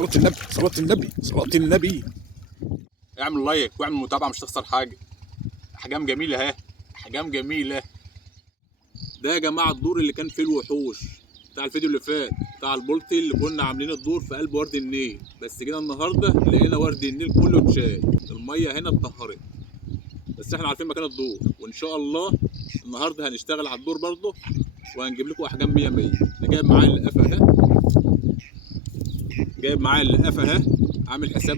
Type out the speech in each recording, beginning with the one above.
صلاة النبي صلاة النبي صلاة النبي. اعمل لايك واعمل متابعة، مش تخسر حاجة. احجام جميلة اهي، احجام جميلة. ده يا جماعة الدور اللي كان فيه الوحوش بتاع الفيديو اللي فات، بتاع البولتي اللي كنا عاملين الدور في قلب ورد النيل. بس جينا النهارده لقينا ورد النيل كله اتشال، المية هنا اتطهرت. بس احنا عارفين مكان الدور، وان شاء الله النهارده هنشتغل على الدور برضه، وهنجيب لكم احجام 100 100. انا جايب معايا اللقافة اهي، جايب معايا اللقافة اهي، عامل حساب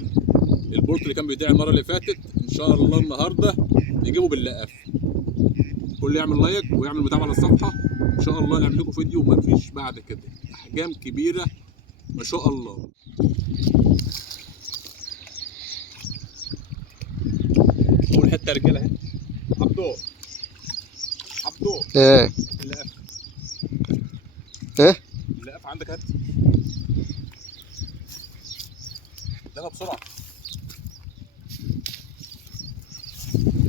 البولت اللي كان بيضيع المرة اللي فاتت. ان شاء الله النهارده نجيبه باللقافة. كل يعمل لايك ويعمل متابعة للصفحة، ان شاء الله نعمل لكم فيديو مفيش بعد كده. احجام كبيرة ما شاء الله. اول حتة يا رجالة اهي. عبدو عبدو ايه اللقافة، ايه اللقافة عندك هات. لقى بسرعة.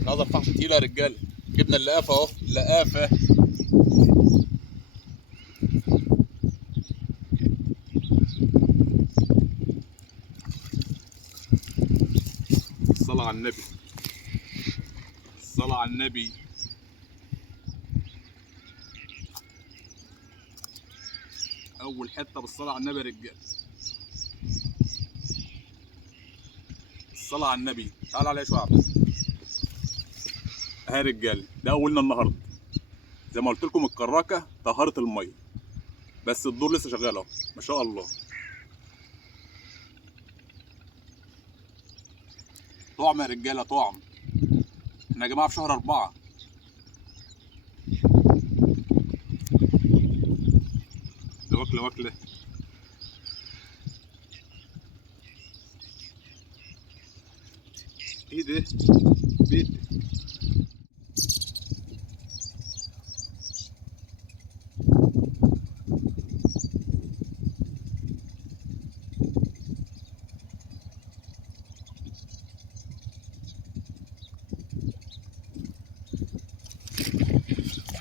نظر فحص تقيلة يا رجالة. جبنا اللقافة اهو، اللقافة. الصلاة على النبي، الصلاة على النبي. أول حتة بالصلاة على النبي يا رجالة. الصلاة على النبي. تعال عليا شوية يا عبد. أهي يا رجالة، ده أولنا النهاردة. زي ما قلت لكم الكراكة طهرت المية، بس الدور لسه شغال أهو ما شاء الله. طعم يا رجالة، طعم. احنا يا جماعة في شهر 4. ده واكلة واكلة. ايه ده؟ بيت.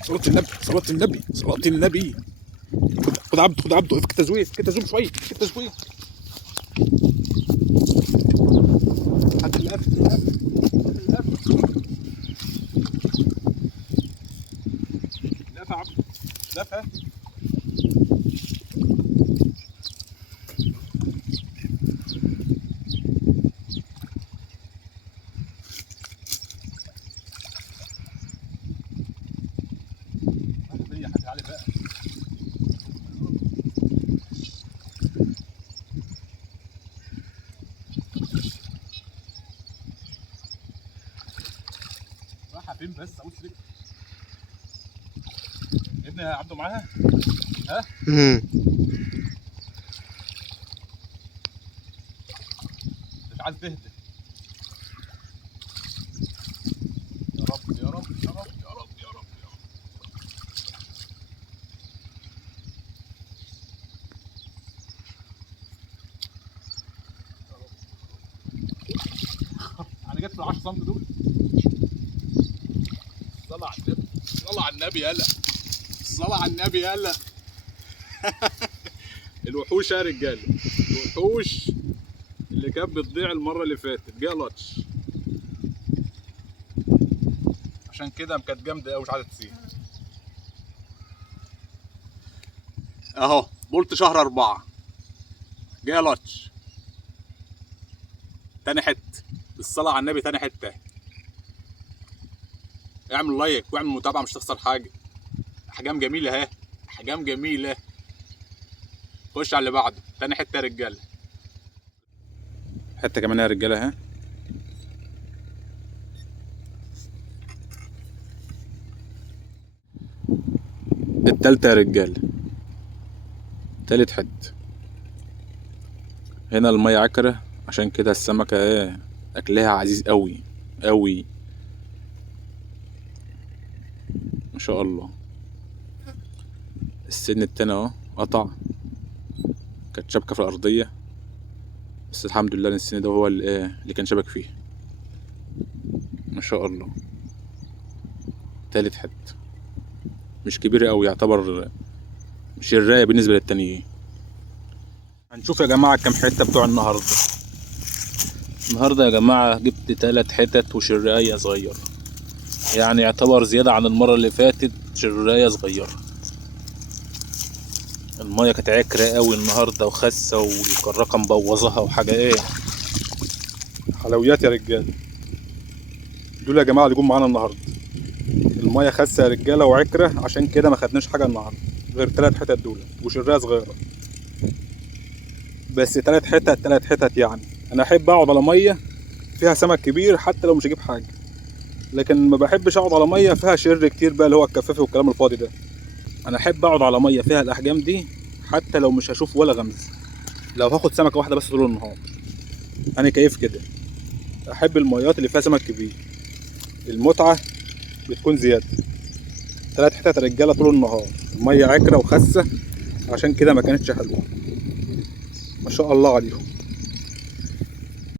صلاة النبي صلاة النبي صلاة النبي. خد عبده خد عبده، افك تزويق، افك تزويق شوية، افك تزويق. هات اللقافة اللقافة اللقافة. لافة يا عبد، لافة. هات حد علي بقى. رايحة فين بس؟ أبوس رجلك. يا ابني يا عبده معاها؟ ها؟ مش عايز تهدى. يا رب يا رب يا رب يا رب يا رب يا رب. انا جت في ال 10 سم دول. الصلاة على النبي، الصلاة على النبي يلا، الصلاة على النبي يلا. الوحوش يا رجاله، الوحوش اللي كانت بتضيع المرة اللي فاتت جايه لطش. عشان كده كانت جامدة قوي مش عايزة تسيب. اهو بولت شهر 4 جايه لطش. تاني حتة بالصلاة على النبي، تاني حتة. اعمل لايك واعمل متابعة، مش تخسر حاجة. احجام جميلة اهي، احجام جميلة. خش على اللي بعده. تاني حتة يا رجالة. حتة كمان يا رجالة اهي. التالتة يا رجالة، تالت حتة. هنا المية عكرة، عشان كده السمكة ايه اكلها عزيز قوي قوي ما شاء الله. السن التاني اهو قطع، كانت شبكة في الأرضية، بس الحمد لله ان السن ده هو اللي كان شبك فيه ما شاء الله. تالت حتة مش كبيرة قوي، يعتبر مش الراية بالنسبة للتانيين. هنشوف يا جماعة كام حتة بتوع النهاردة يا جماعة جبت 3 حتت وشراية صغيرة، يعني يعتبر زيادة عن المرة اللي فاتت، شراية صغيرة. المية كانت عكرة قوي النهاردة وخاسة، والكراكة مبوظها وحاجة ايه. حلويات يا رجاله. دول يا جماعه اللي جم معانا النهارده. الميه خاسه يا رجاله وعكره، عشان كده ما خدناش حاجه النهارده غير 3 حتت دول وشرايه صغيره. بس 3 حتت 3 حتت يعني. انا احب اقعد على ميه فيها سمك كبير حتى لو مش هجيب حاجه، لكن ما بحبش اقعد على ميه فيها شر كتير بقى اللي هو الكفافي والكلام الفاضي ده. انا احب اقعد على ميه فيها الاحجام دي حتى لو مش هشوف ولا غمز، لو هاخد سمكه واحده بس طول النهار. انا كيف كده احب الميات اللي فيها سمك كبير، المتعه بتكون زياده. 3 حتت رجاله طول النهار، الميه عكره وخاسه، عشان كده ما كانتش حلوه. ما شاء الله عليهم.